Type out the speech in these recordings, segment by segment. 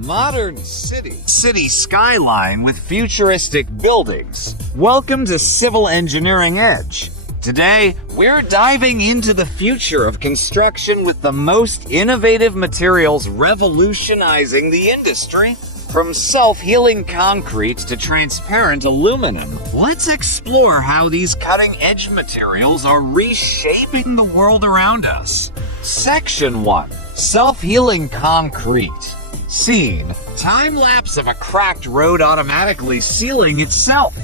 modern city skyline with futuristic buildings. Welcome to Civil Engineering Edge. Today, we're diving into the future of construction with the most innovative materials revolutionizing the industry. From self-healing concrete to transparent aluminum, let's explore how these cutting-edge materials are reshaping the world around us. Section 1. Self-healing concrete. Scene: time-lapse of a cracked road automatically sealing itself.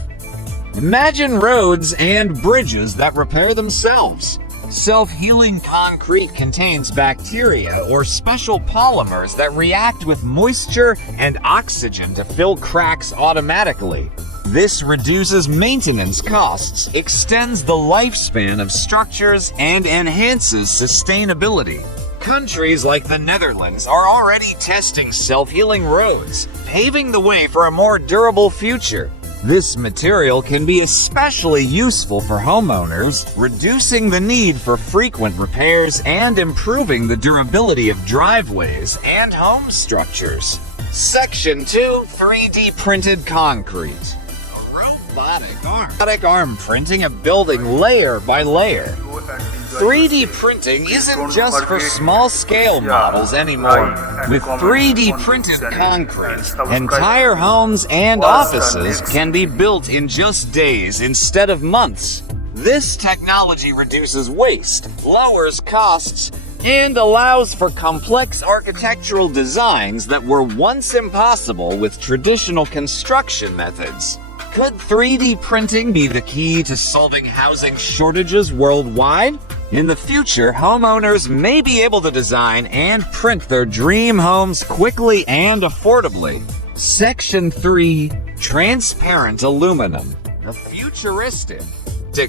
Imagine roads and bridges that repair themselves. Self-healing concrete contains bacteria or special polymers that react with moisture and oxygen to fill cracks automatically. This reduces maintenance costs, extends the lifespan of structures, and enhances sustainability. Countries like the Netherlands are already testing self-healing roads, paving the way for a more durable future. This material can be especially useful for homeowners, reducing the need for frequent repairs and improving the durability of driveways and home structures. Section 2. 3D printed concrete. Robotic arm printing a building layer by layer. 3D printing isn't just for small-scale models anymore. With 3D printed concrete, entire homes and offices can be built in just days instead of months. This technology reduces waste, lowers costs, and allows for complex architectural designs that were once impossible with traditional construction methods. Could 3D printing be the key to solving housing shortages worldwide? In the future, homeowners may be able to design and print their dream homes quickly and affordably. Section 3. Transparent aluminum. A futuristic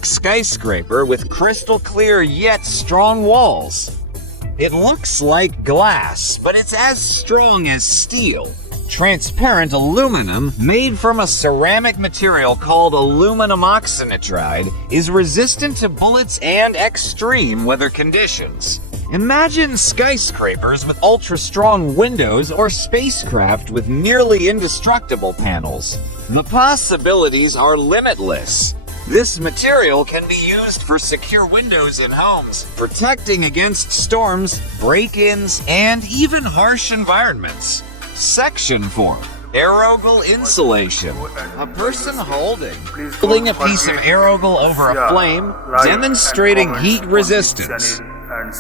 skyscraper with crystal clear yet strong walls. It looks like glass, but it's as strong as steel. Transparent aluminum, made from a ceramic material called aluminum oxynitride, is resistant to bullets and extreme weather conditions. Imagine skyscrapers with ultra-strong windows or spacecraft with nearly indestructible panels. The possibilities are limitless. This material can be used for secure windows in homes, protecting against storms, break-ins, and even harsh environments. Section 4. Aerogel insulation. A person holding a piece of aerogel over a flame, demonstrating heat resistance.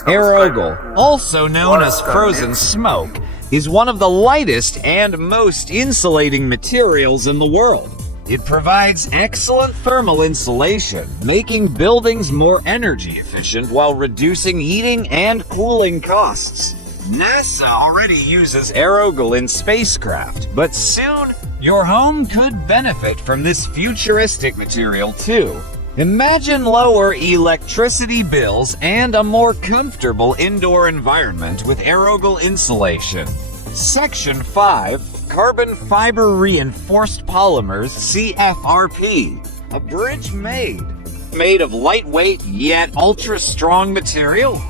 Aerogel, also known as frozen smoke, is one of the lightest and most insulating materials in the world. It provides excellent thermal insulation, making buildings more energy efficient while reducing heating and cooling costs. NASA already uses aerogel in spacecraft, but soon your home could benefit from this futuristic material too. Imagine lower electricity bills and a more comfortable indoor environment with aerogel insulation. Section 5. Carbon fiber reinforced polymers CFRP. A bridge made of lightweight yet ultra-strong material.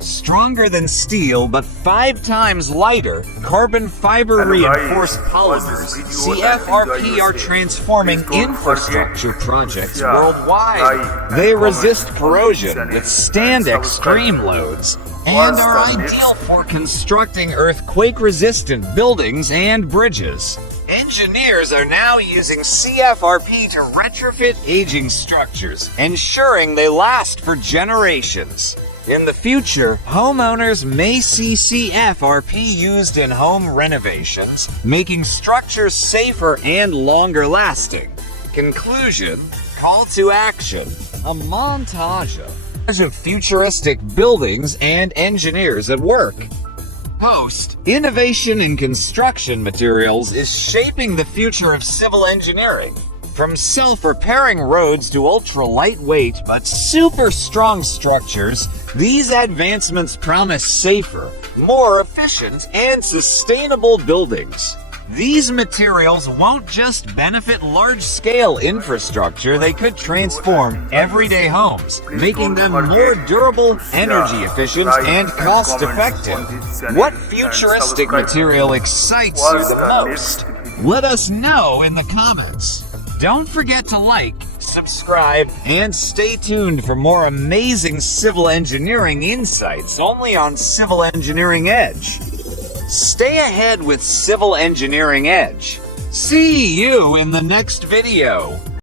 Stronger than steel, but 5 times lighter, carbon fiber reinforced polymers, CFRP, are transforming infrastructure projects worldwide. They resist corrosion, withstand extreme loads, and are ideal for constructing earthquake-resistant buildings and bridges. Engineers are now using CFRP to retrofit aging structures, ensuring they last for generations. In the future, homeowners may see CFRP used in home renovations, making structures safer and longer lasting. Conclusion: call to action. A montage of futuristic buildings and engineers at work. Host: innovation in construction materials is shaping the future of civil engineering. From self-repairing roads to ultra-lightweight but super strong structures, these advancements promise safer, more efficient, and sustainable buildings. These materials won't just benefit large-scale infrastructure, they could transform everyday homes, making them more durable, energy efficient, and cost-effective. What futuristic material excites you the most? Let us know in the comments. Don't forget to like, subscribe, and stay tuned for more amazing civil engineering insights only on Civil Engineering Edge. Stay ahead with Civil Engineering Edge. See you in the next video.